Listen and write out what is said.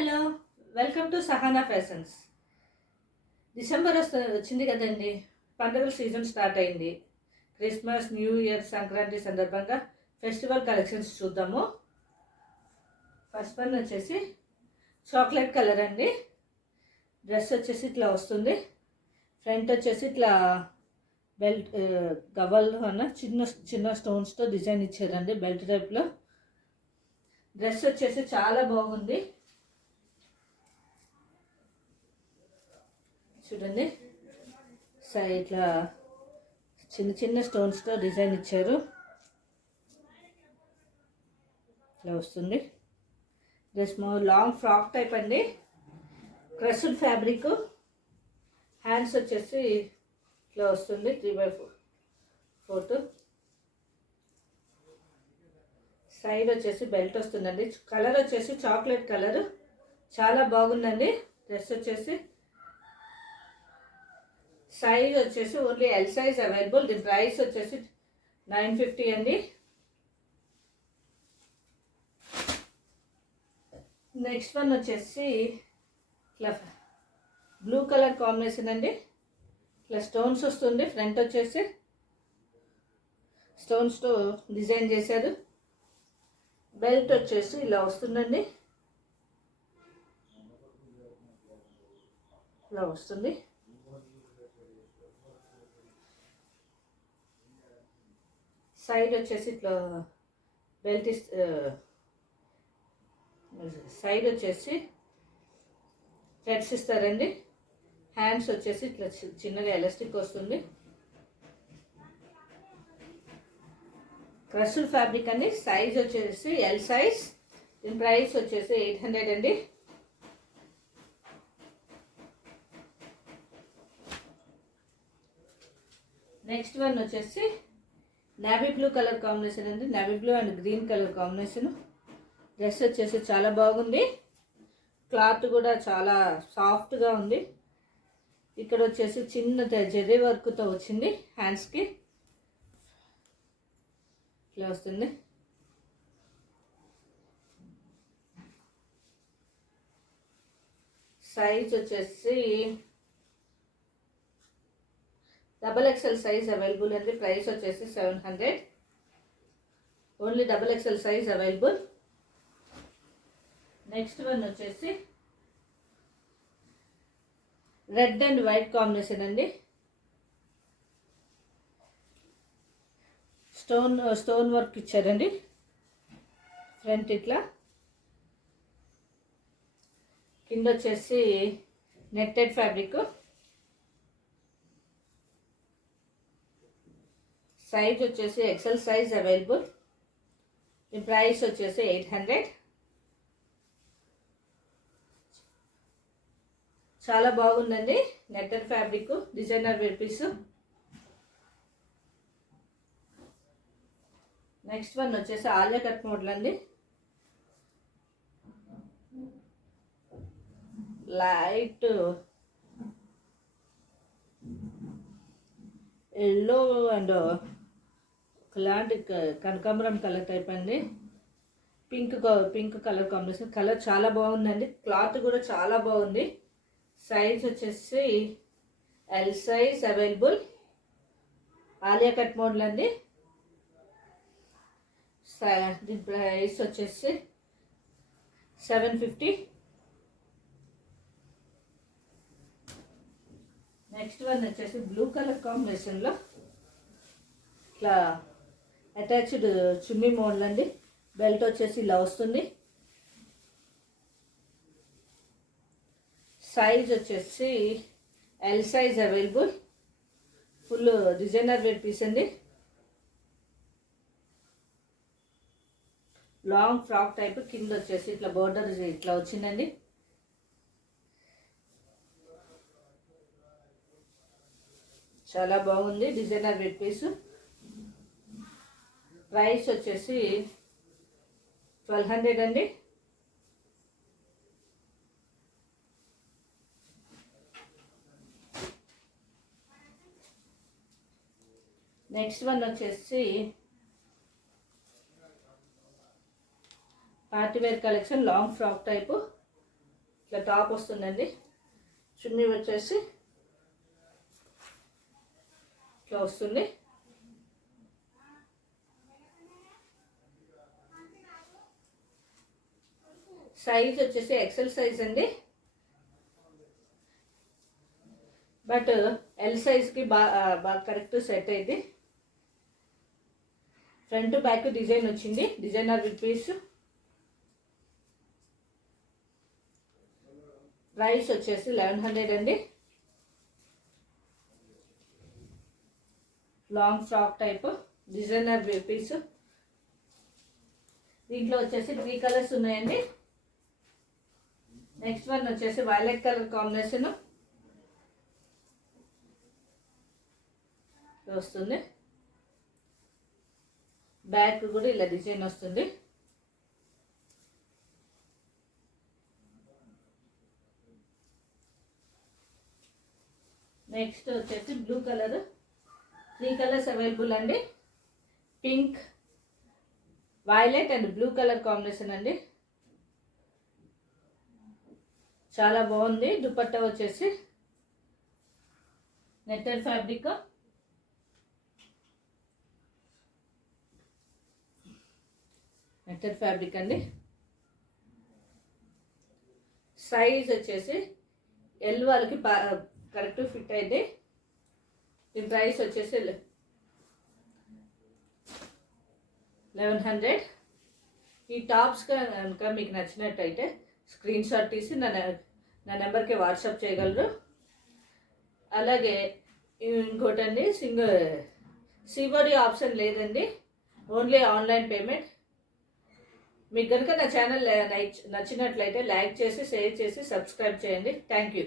Hello, welcome to Sahana fashions. December వచ్చింది కదండి. పండుగల సీజన్ స్టార్ట్ అయింది. క్రిస్మస్, న్యూ ఇయర్, సంక్రాంతి సందర్భంగా ఫెస్టివల్ కలెక్షన్స్ చూద్దాము. ఫస్ట్ వన్ వచ్చేసి చాక్లెట్ కలర్ అండి. డ్రెస్ వచ్చేసి ఇట్లా వస్తుంది. ఫ్రంట్ వచ్చేసి ఇట్లా బెల్ట్ గవ్వలు అన్న చిన్న చిన్న స్టోన్స్తో డిజైన్ ఇచ్చారండి బెల్ట్ టైప్లో. డ్రెస్ వచ్చేసి చాలా బాగుంది. చూడండి, ఇట్లా చిన్న చిన్న స్టోన్స్తో డిజైన్ ఇచ్చారు. ఇట్లా వస్తుంది. డ్రెస్ లాంగ్ ఫ్రాక్ టైప్ అండి. Crushed fabric. హ్యాండ్స్ వచ్చేసి ఇట్లా వస్తుంది 3/4. సైడ్ వచ్చేసి బెల్ట్ వస్తుందండి. కలర్ వచ్చేసి చాక్లెట్ కలర్, చాలా బాగుందండి. డ్రెస్ వచ్చేసి సైజ్ వచ్చేసి ఓన్లీ ఎల్ సైజ్ అవైలబుల్. దీని ప్రైస్ వచ్చేసి 950 అండి. నెక్స్ట్ వన్ వచ్చేసి ఇట్లా బ్లూ కలర్ కాంబినేషన్ అండి. ఇట్లా స్టోన్స్ వస్తుంది. ఫ్రంట్ వచ్చేసి స్టోన్స్తో డిజైన్ చేశారు. బెల్ట్ వచ్చేసి ఇలా వస్తుందండి. ఇలా వస్తుంది. సైడ్ వచ్చేసి ఇట్లా బెల్ట్ సైడ్ వచ్చేసి థ్రెడ్స్ ఇస్తారండి. హ్యాండ్స్ వచ్చేసి ఇట్లా చిన్నగా ఎలాస్టిక్ వస్తుంది. క్రష్డ్ ఫ్యాబ్రిక్ అండి. సైజ్ వచ్చేసి ఎల్ సైజ్. దీని ప్రైస్ వచ్చేసి 800 అండి. నెక్స్ట్ వన్ వచ్చేసి నేవీ బ్లూ కలర్ కాంబినేషన్ అండి. Navy blue and green colour combination. Dress వచ్చేసి చాలా బాగుంది. క్లాత్ కూడా చాలా సాఫ్ట్గా ఉంది. ఇక్కడ వచ్చేసి చిన్న జెర్రీ వర్క్తో వచ్చింది. హ్యాండ్స్కి ఇట్లా వస్తుంది. సైజ్ వచ్చేసి XXL సైజ్ అవైలబుల్ అండి. ప్రైస్ వచ్చేసి 700. Only XXL size available. Next one వచ్చేసి రెడ్ అండ్ వైట్ కాంబినేషన్ అండి. స్టోన్ వర్క్ ఇచ్చారండి. ఫ్రంట్ ఇట్లా, కింద వచ్చేసి నెట్టెడ్ ఫ్యాబ్రిక్. సైజ్ వచ్చేసి ఎక్సెల్ సైజ్ అవైలబుల్. ఈ ప్రైస్ వచ్చేసి 800. చాలా బాగుందండి. Netted fabric, designer wear piece. Next one వచ్చేసి ఆలియా కట్ మోడల్ అండి. లైట్ ఎల్లో అండ్ ఒకలాంటి కనకాంబరం కలర్ టైప్ అండి. Pink colour combination. కలర్ చాలా బాగుందండి. క్లాత్ కూడా చాలా బాగుంది. సైజ్ వచ్చేసి L size available. Alia cut model అండి. దీని ప్రైస్ వచ్చేసి 750. నెక్స్ట్ వన్ వచ్చేసి బ్లూ కలర్ కాంబినేషన్లో ఇట్లా అటాచ్డ్ చున్నీ మోడల్ అండి. బెల్ట్ వచ్చేసి ఇలా వస్తుంది. సైజ్ వచ్చేసి L size available. Full designer wear piece అండి. Long frock type. కింద వచ్చేసి ఇట్లా బోర్డర్ ఇట్లా వచ్చిందండి. చాలా బాగుంది. Designer wear piece. ప్రైస్ వచ్చేసి 1200 అండి. నెక్స్ట్ వన్ వచ్చేసి party wear collection, long frock type. ఇట్లా టాప్ వస్తుందండి. చున్నీ వచ్చేసి ఇట్లా వస్తుంది. సైజ్ వచ్చేసి ఎక్సెల్ సైజ్ అండి. బట్ ఎల్ సైజ్కి బాగా కరెక్ట్ సెట్ అయింది. ఫ్రంట్ బ్యాక్ డిజైన్ వచ్చింది, డిజైనర్ విత్ పీస్. ప్రైస్ వచ్చేసి 1100 అండి. Long frock type designer piece. దీంట్లో వచ్చేసి 3 కలర్స్ ఉన్నాయండి. నెక్స్ట్ వన్ వచ్చేసి వైలెట్ కలర్ కాంబినేషన్ వస్తుంది. బ్యాక్ కూడా ఇలా డిజైన్ వస్తుంది. నెక్స్ట్ వచ్చేసి బ్లూ కలర్. 3 కలర్స్ అవైలబుల్ అండి. Pink, violet and blue colour combination అండి. చాలా బాగుంది. దుపట్టా వచ్చేసి నెట్టెడ్ ఫ్యాబ్రిక్. నెట్టెడ్ ఫ్యాబ్రిక్ అండి. సైజ్ వచ్చేసి ఎల్ వాళ్ళకి కరెక్ట్ ఫిట్ అయితే. ఈ ప్రైస్ వచ్చేసి 1100. ఈ టాప్స్ కనుక మీకు నచ్చినట్టయితే స్క్రీన్ షాట్ తీసి నా నెంబర్కి వాట్సాప్ చేయగలరు. అలాగే ఇంకోటండి, సిఓడి ఆప్షన్ లేదండి, ఓన్లీ ఆన్లైన్ పేమెంట్. మీకు కనుక నా ఛానల్ నచ్చినట్లయితే లైక్ చేసి, షేర్ చేసి, సబ్స్క్రైబ్ చేయండి. Thank you.